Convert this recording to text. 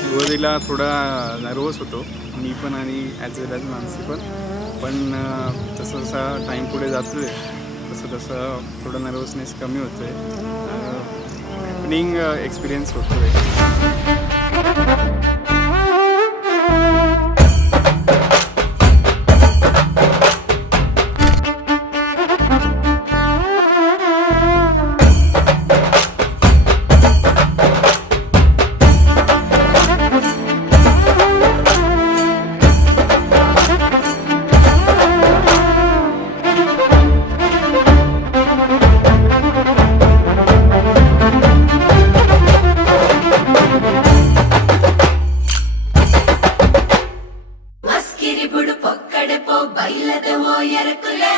सुरुवातीला थोडा नर्वस होतो मी पण आणि ॲज वेल ॲज मानसी पण जसं जसा टाईम पुढे जातो आहे तसं थोडं नर्वसनेस कमी होतो आहे. हॅपनिंग एक्सपिरियन्स होतो आहे. ಮಸ್ಕಿರಿ ಬುಡು ಪೊಕ್ಕಡೆ ಪೋ ಬೈಲದೆ ಓ ಎರಕುಲೆ